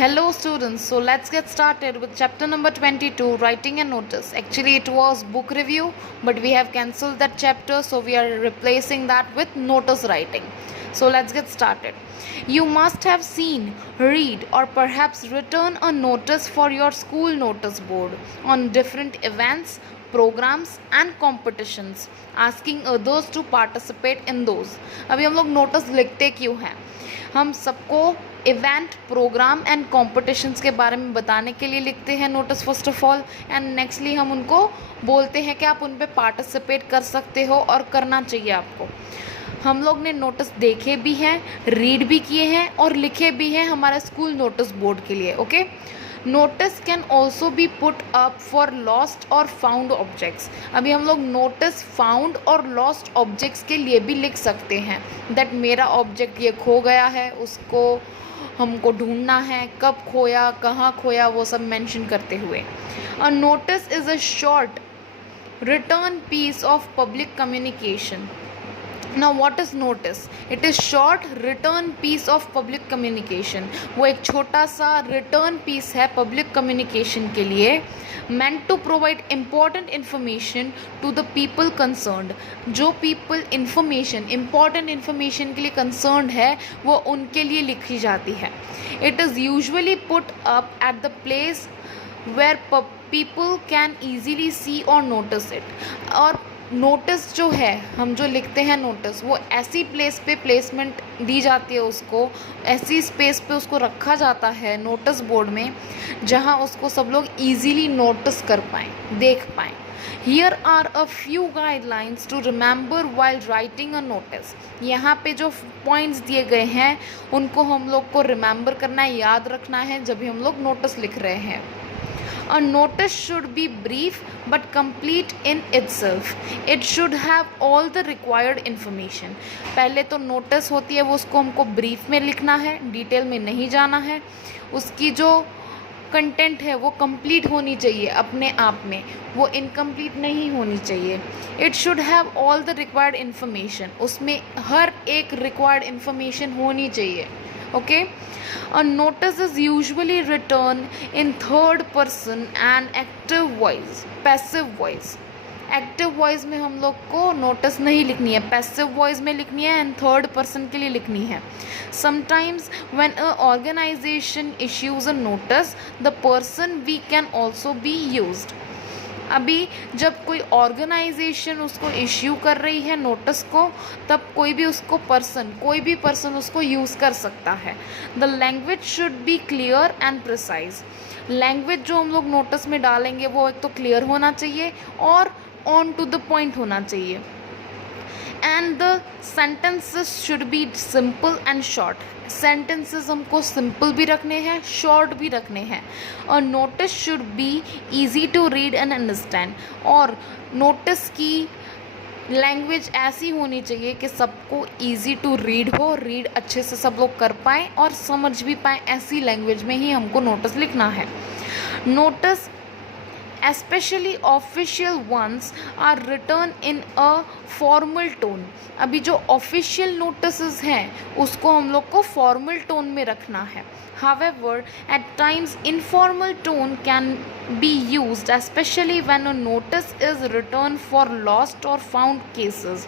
Hello students, so let's get started with chapter number 22, writing a notice. Actually it was book review, but we have cancelled that chapter, so we are replacing that with notice writing. So let's get started. You must have seen, read or perhaps written a notice for your school notice board on different events, programs and competitions, asking others to participate in those. अभी हम लोग notice लिखते क्यों हैं? हम सबको event, programme and competitions के बारे में बताने के लिए लिखते हैं notice first of all, and nextly हम उनको बोलते हैं कि आप उन पे पार्टिसिपेट कर सकते हो और करना चाहिए आपको. हम लोग ने नोटिस देखे भी हैं, रीड भी किए हैं और लिखे भी हैं हमारे स्कूल नोटिस बोर्ड के लिए. Okay, notice can also B put up for lost और फाउंड ऑब्जेक्ट्स. अभी हम लोग नोटिस फाउंड और लॉस्ट ऑब्जेक्ट्स के लिए भी लिख सकते हैं. दैट मेरा ऑब्जेक्ट ये खो गया है, उसको हमको ढूंढना है, कब खोया, कहाँ खोया, वो सब मेंशन करते हुए. A notice is a short written piece of public communication. Now what is notice? It is short return piece of public communication. वो एक छोटा सा return piece है public communication के लिए, meant to provide important information to the people concerned. जो people important information के लिए concerned है, वो उनके लिए लिखी जाती है. It is usually put up at the place where people can easily see or notice it. और नोटिस जो है, हम जो लिखते हैं नोटिस, वो ऐसी प्लेस पे प्लेसमेंट दी जाती है, उसको ऐसी स्पेस पे उसको रखा जाता है नोटिस बोर्ड में, जहाँ उसको सब लोग इजीली नोटिस कर पाएँ, देख पाएँ. Here are a few guidelines to remember while writing a notice. यहाँ पे जो पॉइंट्स दिए गए हैं उनको हम लोग को रिमेंबर करना है, याद रखना है जब भी हम लोग नोटिस लिख रहे हैं. A notice should be brief but complete in itself. It should have all the required information. पहले तो नोटिस होती है वो उसको हमको ब्रीफ में लिखना है, डिटेल में नहीं जाना है. उसकी जो कंटेंट है वो कंप्लीट होनी चाहिए अपने आप में, वो इनकम्प्लीट नहीं होनी चाहिए. It should have all the required information. उसमें हर एक रिक्वायर्ड इन्फॉर्मेशन होनी चाहिए. Okay, a notice is usually written in third person and active voice, passive voice. Active voice में हम लोग को नोटिस नहीं लिखनी है, पैसिव वॉइस में लिखनी है एंड थर्ड पर्सन के लिए लिखनी है. Sometimes when a organisation issues a notice the person we can also be used. अभी जब कोई ऑर्गेनाइजेशन उसको इश्यू कर रही है नोटिस को, तब कोई भी पर्सन उसको यूज़ कर सकता है. The language should be clear and precise. Language जो हम लोग नोटिस में डालेंगे वो एक तो क्लियर होना चाहिए और ऑन टू द पॉइंट होना चाहिए. And the sentences should be simple and short. Sentences हमको सिंपल भी रखने हैं, शॉर्ट भी रखने हैं. और notice should be easy to read and understand. और नोटिस की लैंग्वेज ऐसी होनी चाहिए कि सबको ईजी टू रीड हो, रीड अच्छे से सब लोग कर पाएँ और समझ भी पाएँ. ऐसी लैंग्वेज में ही हमको नोटिस लिखना है. Notice especially official ones are written in a formal tone. अभी जो official notices हैं उसको हम लोग को formal tone में रखना है. However, at times informal tone can be used, especially when a notice is written for lost or found cases.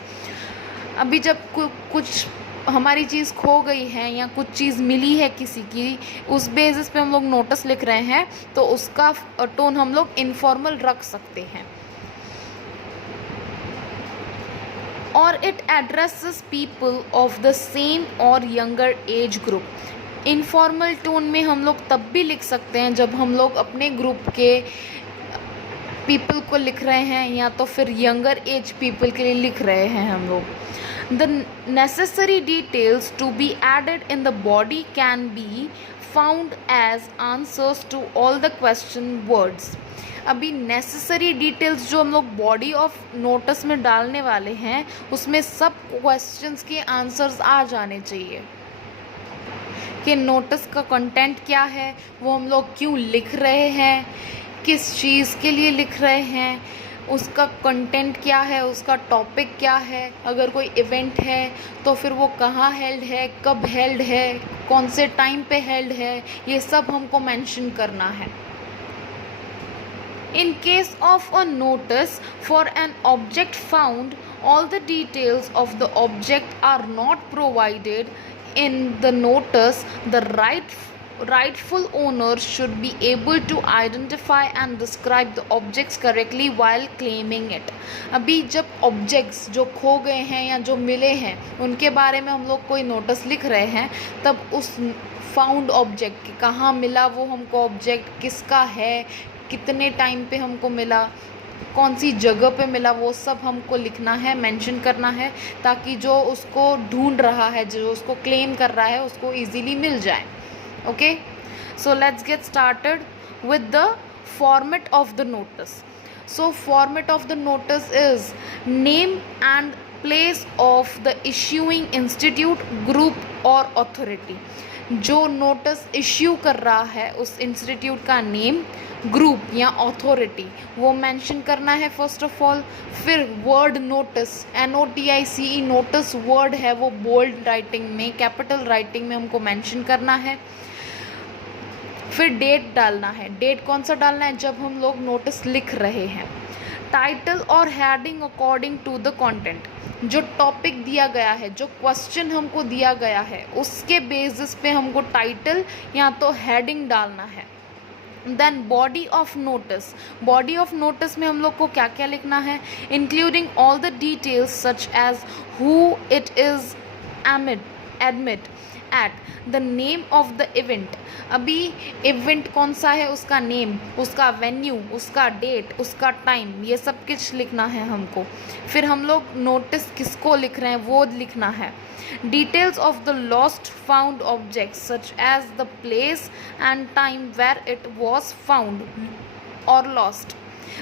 अभी जब कुछ हमारी चीज़ खो गई है या कुछ चीज़ मिली है किसी की, उस बेसिस पे हम लोग नोटिस लिख रहे हैं, तो उसका टोन हम लोग इनफॉर्मल रख सकते हैं. और it addresses people of the same और younger age group. Informal tone में हम लोग तब भी लिख सकते हैं जब हम लोग अपने ग्रुप के पीपल को लिख रहे हैं या तो फिर यंगर एज पीपल के लिए लिख रहे हैं हम लोग. The necessary details to be added in the body can be found as answers to all the question words. अभी necessary details जो हम लोग body of notice में डालने वाले हैं उसमें सब questions के answers आ जाने चाहिए कि notice का content क्या है, वो हम लोग क्यों लिख रहे हैं, किस चीज़ के लिए लिख रहे हैं, उसका कंटेंट क्या है, उसका टॉपिक क्या है, अगर कोई इवेंट है तो फिर वो कहाँ हेल्ड है, कब हेल्ड है, कौन से टाइम पे हेल्ड है, ये सब हमको मेंशन करना है. In case of a notice for an object found, all the details of the object are not provided in the notice. The rightful owner should be able to identify and describe the objects correctly while claiming it. अभी जब objects जो खो गए हैं या जो मिले हैं उनके बारे में हम लोग कोई नोटिस लिख रहे हैं, तब उस फाउंड ऑब्जेक्ट कहाँ मिला, वो हमको ऑब्जेक्ट किसका है, कितने टाइम पे हमको मिला, कौन सी जगह पे मिला, वो सब हमको लिखना है, मेंशन करना है, ताकि जो उसको ढूंढ रहा है, जो उसको क्लेम कर रहा है, उसको इजीली मिल जाए. Okay, so let's get started with the format of the notice. So format of the notice is name and place of the issuing institute, group और अथॉरिटी. जो नोटिस इश्यू कर रहा है उस इंस्टीट्यूट का नेम, ग्रुप या authority वो mention करना है फर्स्ट ऑफ ऑल. फिर word notice, NOTICE notice word है वो बोल्ड राइटिंग में, कैपिटल राइटिंग में हमको मेंशन करना है. फिर डेट डालना है. डेट कौन सा डालना है, जब हम लोग नोटिस लिख रहे हैं. टाइटल और heading according to the content. जो टॉपिक दिया गया है, जो क्वेश्चन हमको दिया गया है, उसके बेसिस पे हमको टाइटल या तो हेडिंग डालना है. Then body of notice. Body of notice में हम लोग को क्या क्या लिखना है, including all the details such as who it is admit at, the name of the event. अभी इवेंट कौन सा है, उसका नेम, उसका वेन्यू, उसका डेट, उसका टाइम, ये सब कुछ लिखना है हमको. फिर हम लोग नोटिस किसको लिख रहे हैं वो लिखना है. Details of the lost found objects such as the place and time where it was found or lost.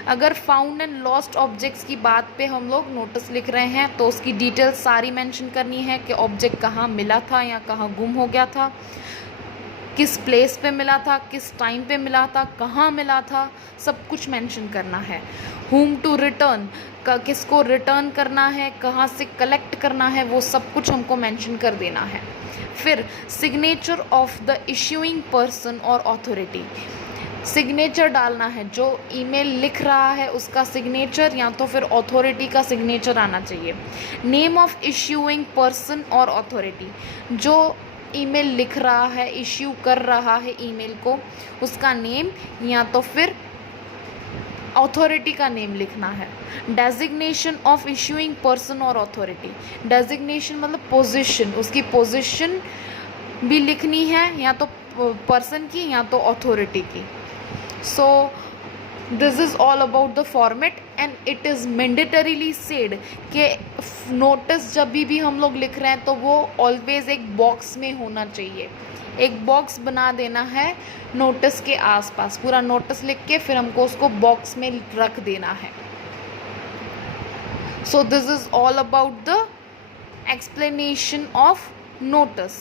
अगर फाउंड एंड लॉस्ट ऑब्जेक्ट्स की बात पे हम लोग नोटिस लिख रहे हैं तो उसकी डिटेल्स सारी मेंशन करनी है कि ऑब्जेक्ट कहाँ मिला था या कहाँ गुम हो गया था, किस प्लेस पे मिला था, किस टाइम पे मिला था, कहाँ मिला था, सब कुछ मेंशन करना है. whom टू रिटर्न, किसको रिटर्न करना है, कहाँ से कलेक्ट करना है, वो सब कुछ हमको मेंशन कर देना है. फिर signature of the issuing person और अथॉरिटी. सिग्नेचर डालना है, जो ईमेल लिख रहा है उसका सिग्नेचर या तो फिर अथॉरिटी का सिग्नेचर आना चाहिए. नेम ऑफ इश्यूइंग पर्सन और अथॉरिटी. जो ईमेल लिख रहा है, इश्यू कर रहा है ईमेल को, उसका नेम या तो फिर अथॉरिटी का नेम लिखना है. डेजिग्नेशन ऑफ इश्यूइंग पर्सन और अथॉरिटी. डेजिग्नेशन मतलब पोजीशन, उसकी पोजीशन भी लिखनी है, या तो पर्सन की या तो अथॉरिटी की. So this is all about the format and it is mandatorily said कि नोटिस जब भी हम लोग लिख रहे हैं तो वो ऑलवेज एक बॉक्स में होना चाहिए. एक बॉक्स बना देना है नोटिस के आसपास, पूरा नोटिस लिख के फिर हमको उसको बॉक्स में रख देना है. So this is all about the explanation of notice.